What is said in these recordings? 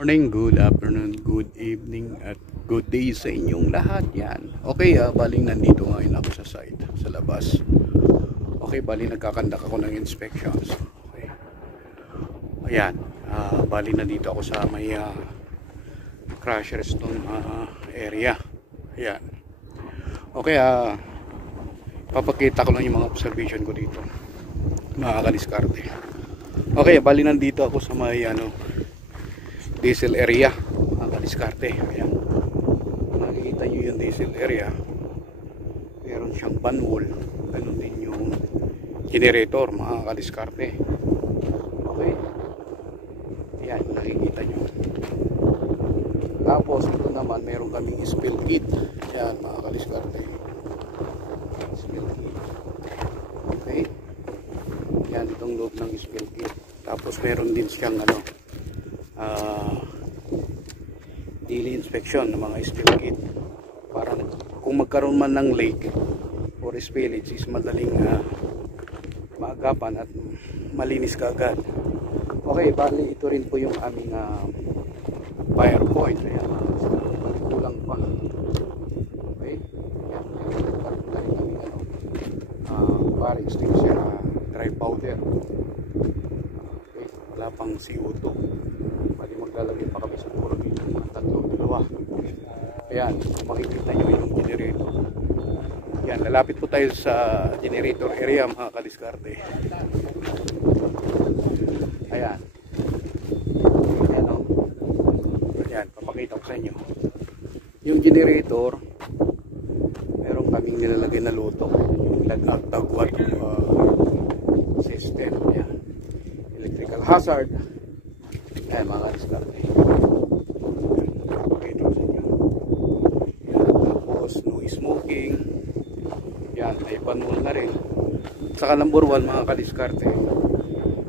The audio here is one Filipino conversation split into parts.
Morning, good afternoon, good evening, at good day sa inyong lahat yan. Okay, baling nandito ngayon ako sa site, sa labas. Okay, baling nagkakandak ako ng inspections. Okay. Ayan, baling nandito ako sa may crusher stone area. Ayan. Okay, papakita ko lang yung mga observation ko dito. Makakadiskarte. Okay, baling nandito ako sa may diesel area, mga kadiskarte. Ayan, nakikita nyo yung diesel area, meron siyang fan wall, ganun din yung generator, mga kadiskarte. Okay, ayan, nakikita nyo. Tapos ito naman, meron kaming spill kit. Ayan, mga kadiskarte, spill kit. Okay, ayan, itong loob ng spill kit. Tapos meron din siyang daily inspection ng mga spill kit para kung magkaroon man ng leak or spillage is madaling maagapan at malinis kaagad. Okay, bali ito rin po yung aming fire point. Ayan, kulang pa. Okay, ayan, nagkaroon na rin kami fire extinguisher, dry powder. Okay, wala pang CO2. Bali maglalagay pa kami sa puro dito, dalawa. Ayan, makikita nyo yung generator. Ayan, lalapit po tayo sa generator area, mga kadiskarte. Ayan. Ayan, ayan, papakita ko sa inyo. Yung generator, meron kaming nilalagay na lutok, yung lag-out-tag-wat system. Ayan. Electrical hazard. Ayan, mga kadiskarte. Pakita ko sa inyo. Ayan, tapos no smoking. Ayan, may panmul na rin. Saka number 1, mga kadiskarte,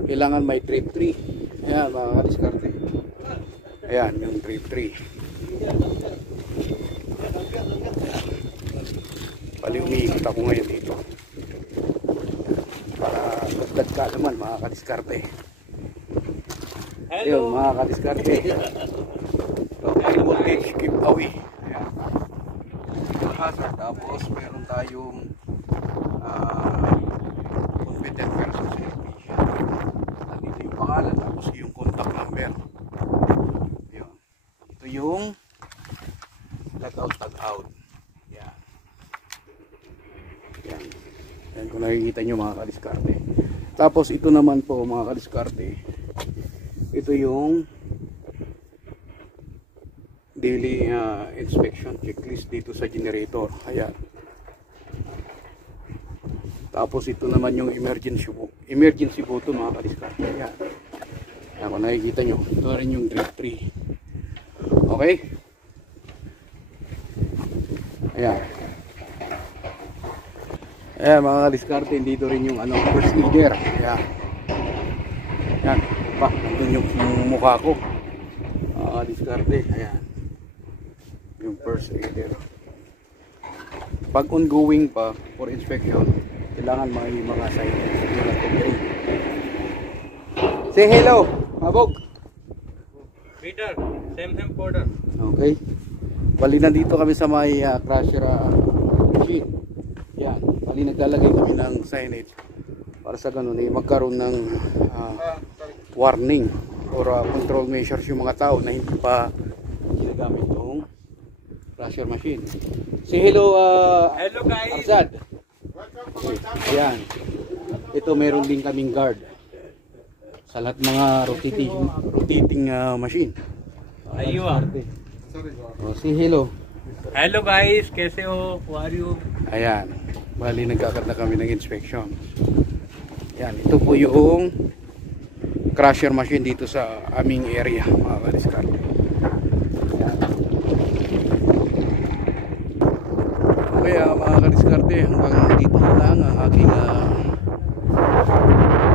kailangan may trip tree. Ayan, mga kadiskarte. Ayan, yung trip tree. Pali umiikot ako ngayon dito para dagdag ka naman, mga kadiskarte. Ayun, mga kadiskarte. Okay, voltage keep away. Ayan. Hazard. Tapos meron tayong competent person certification. Nandito yung pangalan, tapos yung contact number. Ayun. Ito yung log-out, tag-out. Ayan. Ayan. Ayan, kung nakikita nyo, mga kadiskarte. Tapos ito naman po, mga kadiskarte, ito yung daily inspection checklist dito sa generator. Ayan. Tapos ito naman yung emergency button, mga kadiskarte. Ayan. Ayan, kung nakikita nyo, ito rin yung drip tree. Okay. Ayan. Ayan, mga kadiskarte, dito rin yung first aider. Ayan. Ayan. Nandun yung mukha ko. Diskarte. Ayan, yung first aider. Pag ongoing pa for inspection, kailangan may mga signage. Say hello, Mabog. Peter, same border. Okay, bali nandito kami sa may crusher machine. Yan, bali naglalagay kami ng signage para sa ganun magkaroon ng warning or control measures yung mga tao na hindi pa ginagamit itong crusher machine. Say hello, hello guys. Arsad. Ayan, ito meron din kaming guard sa lahat mga rotating machine. Aywa. Say hello. Hello guys, kaise ho? How are you? Ayan, bali nagkakad na kami ng inspection. Ayan, ito po yung crusher machine dito sa aming area, mga kadiskarte. Kaya mga kadiskarte, hanggang dito na lang ang aking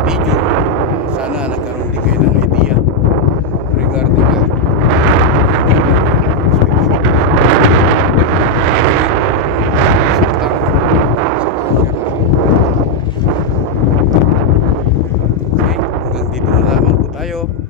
video. Sana nagkaroon din kayo ng idea regarding tayo.